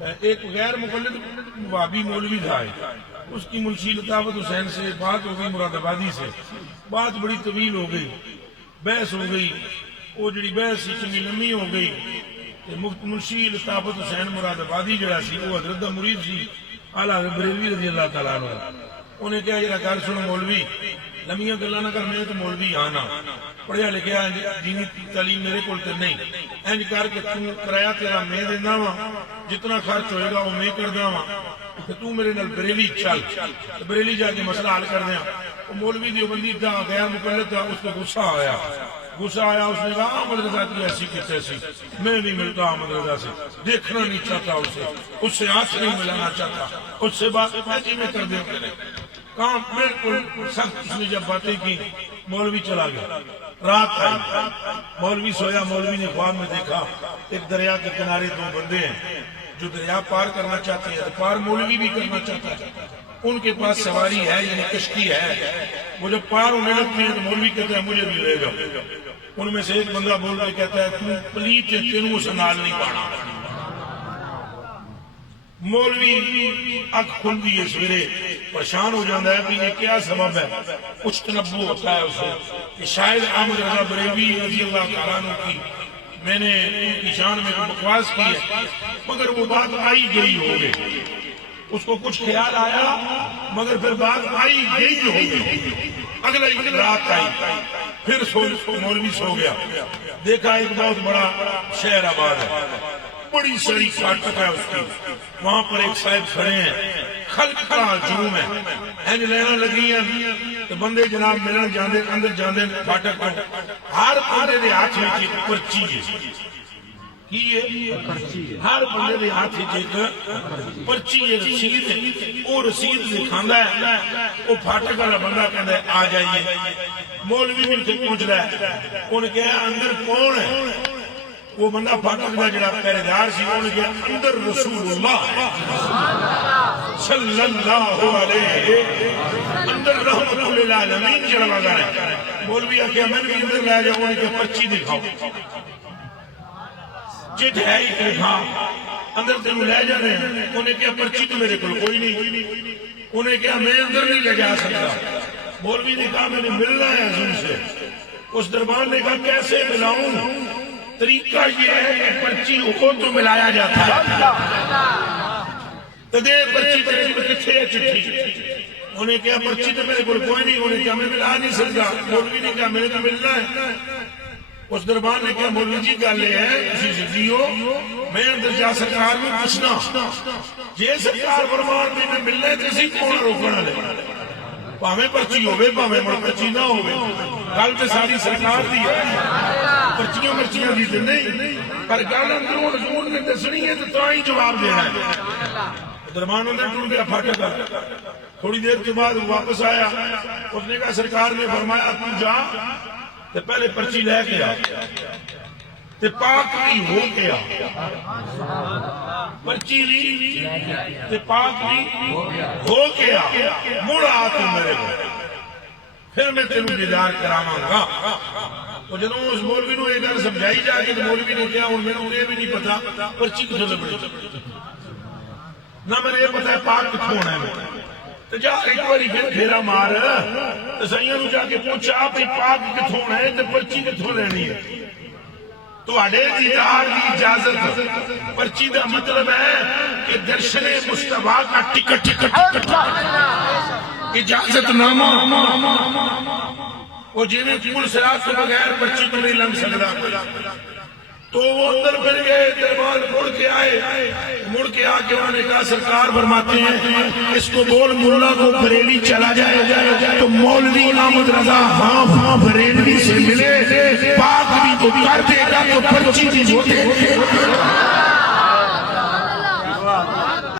ایک غیر مقلد وابی مولوی تھا، اس کی منشی لطافت حسین سے بات ہو گئی، مراد آبادی سے بات بڑی طویل ہو گئی، بحث ہو گئی، وہ جڑی بحث اتنی لمبی ہو گئی کہ منشی لطافت حسین مراد آبادی جڑا سی وہ حضرت دا مرید سی اعلیٰ حضرت بریلوی رضی اللہ تعالیٰ عنہ، انہیں کہا جڑا گل سنو مولوی لمیاں گلاں نہ کر، میں تو مولوی آنا پڑھیا لکھیا دینی تعلیم میرے کول تے نہیں، انج کر کے تو کرایہ تیرا میں دینا وا، جتنا خرچ ہوئے گا وہ میں کردا وا، کہ تو میرے نال بریلی چل، بریلی جا کے مسئلہ حل کر دیا۔ وہ مولوی دیوبندی تھا، غیر مقلد تھا، اس کو غصہ آیا، اس نے کہا احمد رضا کی ایسی کی تیسی، میں نہیں ملتا احمد رضا سے، دیکھنا نہیں چاہتا اسے، اس سے ہاتھ نہیں ملانا چاہتا، اس سے بات ایسی میں کر دیں کام بالکل سخت۔ اس نے جب باتیں کی مولوی چلا گیا، رات آئی، مولوی سویا، مولوی نے خواب میں دیکھا ایک دریا کے کنارے دو بندے ہیں جو دریا پار کرنا چاہتے ہیں، پار مولوی بھی کرنا چاہتا ہے، ان کے پاس سواری ہے یعنی کشتی ہے، وہ جب پار ہونے لگتے ہیں تو مولوی کہتا ہے مجھے بھی لے جاؤ، ان میں سے ایک بندہ بول کے کہتا ہے تو پلیت ہے، تینوں سے نال نہیں پانا۔ مولوی اکھ کھل دی ہے سویرے، پریشان ہو جاتا ہے کہ یہ کیا سبب ہے، کچھ تنبؤ ہوتا ہے اسے کہ شاید احمد رضا بریلوی رضی اللہ تعالیٰ عنہ کی میں نے ان کی شان میں بکواس کی ہے، مگر وہ بات آئی گئی ہو گئی، اس کو کچھ خیال آیا مگر پھر بات آئی گئی ہو گئی۔ اگلے رات آئی، پھر مولوی سو گیا، دیکھا ایک بہت بڑا شہر آباد ہے، بڑی ساری فاٹک ہے اس کی، وہاں پر ایک صاحب کھڑے ہیں، خلق کا ہجوم ہے، انج لینا لگی ہیں تو بندے جناب ملن جاندے، اندر جاندے فاٹک کو، ہر بندے دے ہاتھ میں ایک پرچی ہے، ہر بندے دے ہاتھ میں ایک پرچی ہے، رسید ہے، وہ رسید دکھاندا ہے، وہ فاٹک والا بندہ کہندا ہے آ جائیے، مولوی بھی سے پوچھ رہا ہے، انہوں نے کہا اندر کون ہے؟ وہ بندہ فاٹک کا جڑا پہرےدار سی، انہوں نے کہا اندر رسول اللہ صلی اللہ علیہ، اندر رحمت للعالمین جڑا لگا ہے۔ مولوی آخیا میں بھی اندر لے جاؤں، انہوں نے کہا پرچی دکھاؤ، چٹ ہے ایک لکھا، اندر تینوں لے جا رہے ہیں، انہوں نے کہا پرچی تو میرے کو کوئی نہیں، انہوں نے کہا میں اندر نہیں لے جا سکتا۔ مولوی نے کہا میں نے ملنا ہے حضور سے، اس دربار نے کہا کیسے ملاؤں؟ طریقہ یہ ہے کہ پرچی ہو تو ملایا جاتا ہے، تو دے پرچی تیرے کو کتھے ہے چٹھی، انہوں نے کہا پرچی تو میرے کو کوئی نہیں، انہوں نے کہا میں ملا نہیں سکتا، مولوی نے کہا میرے تو ملنا ہے۔ اس دربار نے کہا مولوی جی گل یہ ہے کسی جدی ہو، میں اندر جا سرکار میں پوچھنا، جے سرکار فرمان میں ملنا ہے تو اسی کون روکنا لے، پاویں پرچی ہوئے پاویں پرچی نہ ہوئے، گل تو ساری سرکار دی ہے، پرچیاں مرچیاں دی تو نہیں، پر گل اندروں حضور نے دسنی ہے تو تاں ہی جواب دینا ہے۔ دربان اندر ٹر گیا فاٹک، تھوڑی دیر کے بعد واپس آیا، اس نے کہا سرکار نے فرمایا تو جا تے پہلے پرچی لے کے آ تے پاک بھی ہو گیا، پرچی لی تے پاک بھی ہو گیا، مڑ آ تو میرے کو پھر میں تینوں دیدار کراواں گا۔ تو جدوں اس مولوی نو یہ گل سمجھائی جا کے تو مولوی نے کہا ہن مینوں یہ بھی نہیں پتا پرچی کتھوں لبنی، نہ میں یہ پتا ہے پاک کتھوں ہونا ہے، تو جا ایک باری پھر پھیرا مار تو سائیاں نو جا کے پوچھا بھئی پاک کتھوں ہونا ہے تے پرچی کتھوں لینی ہے، تواڈے دیدار دی اجازت، پرچی دا مطلب ہے کہ درشن مصطفیٰ کا ٹکٹ اجازت نامہ، وہ جیویں کل سراغ کے بغیر پرچی تو نہیں لنگ سکتا، تو وہ اندر پھر گئے، دربار مڑ کے آئے، مڑ کے آ کے انہوں نے کہا سرکار فرماتے ہیں اس کو بول ملا کو بریلی چلا جائے، تو مولوی احمد رضا ہاں بریلوی سے ملے، پاک بھی تو کر دے گا تو پرچی بھی ہو دے گا۔